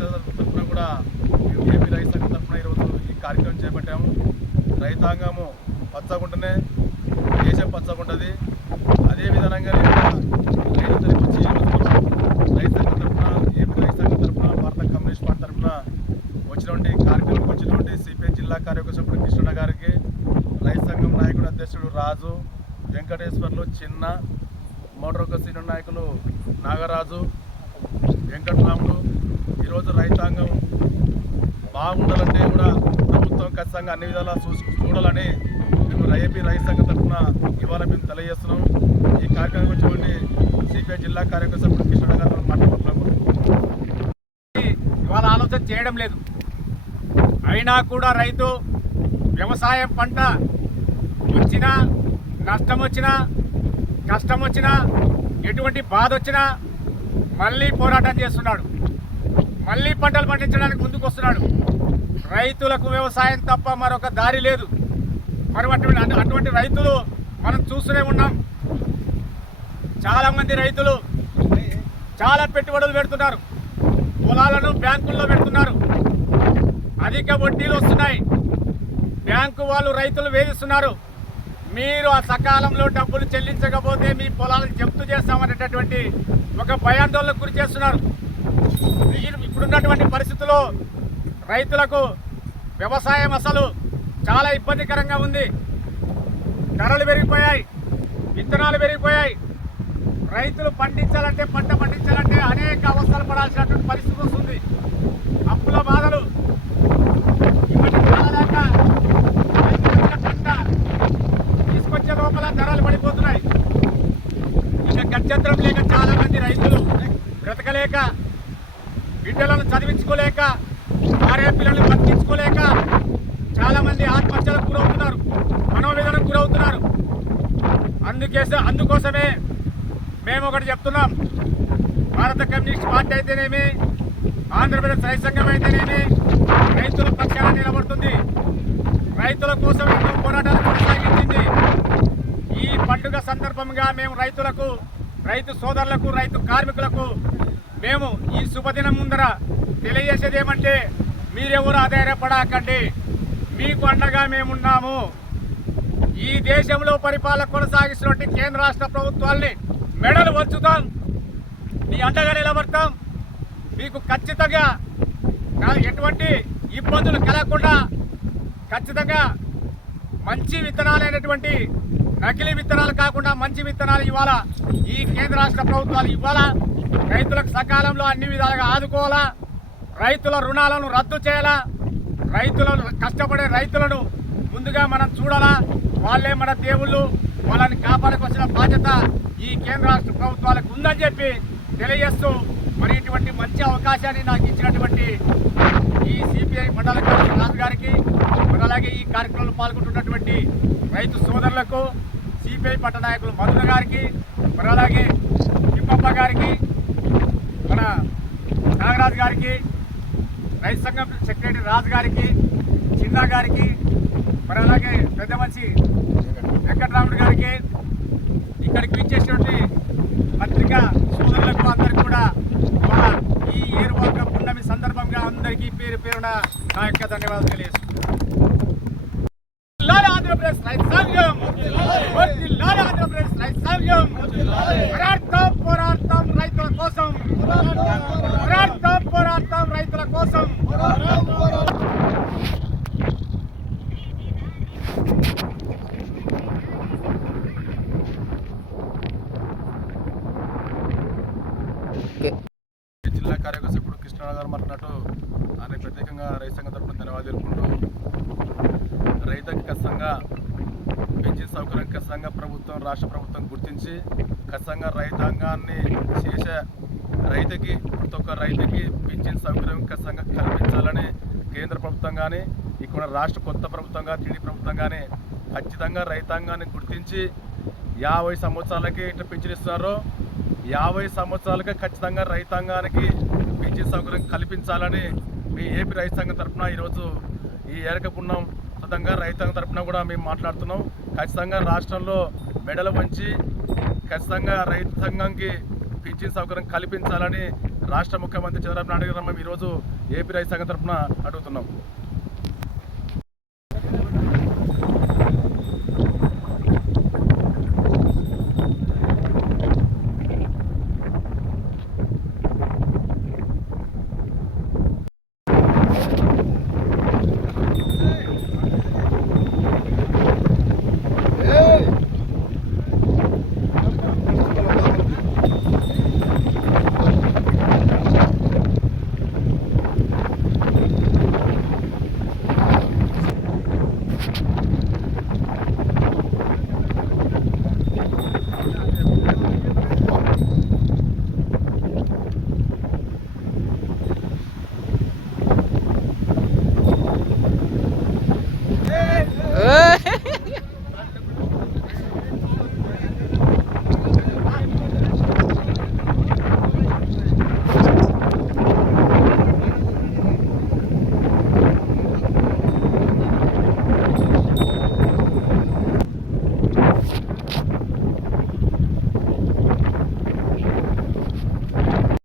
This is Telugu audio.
రైతుల తరఫున కూడా ఏపీ రైతు సంఘం తరఫున ఈరోజు ఈ కార్యక్రమం చేపట్టాము. రైతాంగము పచ్చగుంటేనే దేశం పచ్చగుంటుంది. అదే విధంగా రైతు తరఫు వచ్చి రైతు సంఘం తరఫున ఏపీ రైతు సంఘం తరఫున భారత కమ్యూనిస్ట్ పార్టీ తరఫున వచ్చినటువంటి కార్యక్రమం వచ్చినటువంటి సిపిఐ జిల్లా కార్యదర్శి కృష్ణ గారికి రైతు సంఘం నాయకుడు అధ్యక్షుడు రాజు వెంకటేశ్వర్లు చిన్న మోటార్ సీనియర్ నాయకులు నాగరాజు వెంకటరాముడు ఈరోజు రైతాంగం బాగుండాలంటే కూడా ప్రభుత్వం ఖచ్చితంగా అన్ని విధాలా చూసి చూడాలని మేము ఏపీ రైతు సంఘం తరఫున ఇవాళ మేము తెలియజేస్తున్నాం. ఈ కార్యక్రమం గురించి సిపిఐ జిల్లా కార్యదర్శి కృష్ణ గారు మాట్లాడుతున్నాము ఇవాళ ఆలోచన చేయడం లేదు. అయినా కూడా రైతు వ్యవసాయం పంట వచ్చినా నష్టం వచ్చినా కష్టం వచ్చినా ఎటువంటి బాధ వచ్చినా మళ్ళీ పోరాటం చేస్తున్నాడు. మళ్ళీ పంటలు పండించడానికి ముందుకు వస్తున్నాడు రైతులకు వ్యవసాయం తప్ప మరొక దారి లేదు. మరి అటువంటి అటువంటి రైతులు మనం చూస్తూనే ఉన్నాం. చాలామంది రైతులు చాలా పెట్టుబడులు పెడుతున్నారు. పొలాలను బ్యాంకుల్లో పెడుతున్నారు. అధిక వడ్డీలు వస్తున్నాయి. బ్యాంకు వాళ్ళు రైతులు వేధిస్తున్నారు. మీరు ఆ సకాలంలో డబ్బులు చెల్లించకపోతే మీ పొలాలను జప్తు చేస్తామనేటటువంటి ఒక భయాందోళనకు గురి చేస్తున్నారు. ఇప్పుడున్నటువంటి పరిస్థితుల్లో రైతులకు వ్యవసాయం అసలు చాలా ఇబ్బందికరంగా ఉంది. ధరలు పెరిగిపోయాయి విత్తనాలు పెరిగిపోయాయి. రైతులు పండించాలంటే పంట పండించాలంటే అనేక అవస్థలు పడాల్సినటువంటి పరిస్థితి వస్తుంది. అప్పుల బాధలు. ఇప్పటి కాలదాకా పంట తీసుకొచ్చే లోపల ధరలు పడిపోతున్నాయి. ఇక గత్యంతరం లేక చాలా మంది రైతులు బ్రతకలేక బిడ్డలను చదివించుకోలేక భార్య పిల్లలను బతికించుకోలేక చాలామంది ఆత్మహత్యలకు గురవుతున్నారు మనోవేదనకు గురవుతున్నారు. అందుకే అందుకోసమే మేము ఒకటి చెప్తున్నాం. భారత కమ్యూనిస్ట్ పార్టీ అయితేనేమి ఆంధ్రప్రదేశ్ రైతు సంఘం అయితేనేమి రైతుల పక్షాన నిలబడుతుంది. రైతుల కోసం ఎన్నో పోరాటాలు కొనసాగించింది. ఈ పండుగ సందర్భంగా మేము రైతులకు రైతు సోదరులకు రైతు కార్మికులకు మేము ఈ శుభదినం ముందర తెలియజేసేది ఏమంటే మీరెవరు ఆధారపడకండి. మీకు అండగా మేమున్నాము. ఈ దేశంలో పరిపాలన కొనసాగిస్తున్నటువంటి కేంద్ర రాష్ట్ర ప్రభుత్వాల్ని మెడలు వంచుతాం. మీ అండగా నిలబడతాం. మీకు ఖచ్చితంగా ఎటువంటి ఇబ్బందులు కలగకుండా ఖచ్చితంగా మంచి విత్తనాలైనటువంటి నకిలీ విత్తనాలు కాకుండా మంచి విత్తనాలు ఇవ్వాలా? ఈ కేంద్ర రాష్ట్ర ప్రభుత్వాలు ఇవ్వాలా? రైతులకు సకాలంలో అన్ని విధాలుగా ఆదుకోవాలా? రైతుల రుణాలను రద్దు చేయాలా? రైతులను కష్టపడే రైతులను ముందుగా మనం చూడాలా? వాళ్ళే మన దేవుళ్ళు వాళ్ళని కాపాడుకోవాల్సిన బాధ్యత ఈ కేంద్ర రాష్ట్ర ప్రభుత్వాలకు ఉందని చెప్పి తెలియజేస్తూ మరి ఇటువంటి మంచి అవకాశాన్ని నాకు ఇచ్చినటువంటి ఈ సిపిఐ మండల రాజు గారికి అలాగే ఈ కార్యక్రమంలో పాల్గొంటున్నటువంటి రైతు సోదరులకు సిపిఐ పట్ట నాయకులు మధుర గారికి మరి అలాగే తిమ్మప్ప గారికి మన నాగరాజు గారికి రైతు సంఘం సెక్రటరీ రాజు గారికి చిన్నా గారికి మరి అలాగే పెద్ద మనిషి వెంకటరాముడు గారికి ఇక్కడికి పిలిచేసినటువంటి పత్రికా సోదరులకు అందరికి కూడా మన ఈ ఏరువాక పున్నమి సందర్భంగా అందరికీ పేరు పేరున నా యొక్క ధన్యవాదాలు తెలియజేస్తున్నాను జిల్లాల ఆంధ్రప్రదేశ్ రైతు సంఘం జిల్లాల ఆంధ్రప్రదేశ్ రైతు సంఘం పోరాడతాం పోరాడతాం రైతుల కోసం పోరాడతాం పోరాడతాం రైతుల కోసం జిల్లా ఇప్పుడు కృష్ణారావు గారు మాట్లాడినట్టు ఆయన ప్రత్యేకంగా రైతు సంఘం తరపున ధన్యవాదాలు తెలుపుకుంటూ రైతుకి ఖచ్చితంగా పెంచిన సౌకర్యం ఖచ్చితంగా ప్రభుత్వం రాష్ట్ర ప్రభుత్వం గుర్తించి ఖచ్చితంగా రైతాంగాన్ని చేసే రైతుకి ప్రతి ఒక్క రైతుకి పెంచిన సౌకర్యం ఖచ్చితంగా కల్పించాలని కేంద్ర ప్రభుత్వం కానీ ఇక్కడ రాష్ట్ర కొత్త ప్రభుత్వం కానీ టీడీ ప్రభుత్వం కానీ ఖచ్చితంగా రైతాంగాన్ని గుర్తించి యాభై సంవత్సరాలకి ఇట్లా పెంచినిస్తున్నారో యాభై సంవత్సరాలుగా ఖచ్చితంగా రైతాంగానికి పెన్షన్ సౌకర్యం కల్పించాలని మీ ఏపీ రైతాంగం తరఫున ఈరోజు ఈ ఏరకపున్నాం సొంతంగా రైతాంగం తరఫున కూడా మేము మాట్లాడుతున్నాం. ఖచ్చితంగా రాష్ట్రంలో మెడలు వంచి ఖచ్చితంగా రైతాంగానికి పింఛన్ సౌకర్యం కల్పించాలని రాష్ట్ర ముఖ్యమంత్రి చంద్రబాబు నాయుడు గారు మేము ఈరోజు ఏపీ రైతు సంఘం తరఫున అడుగుతున్నాం.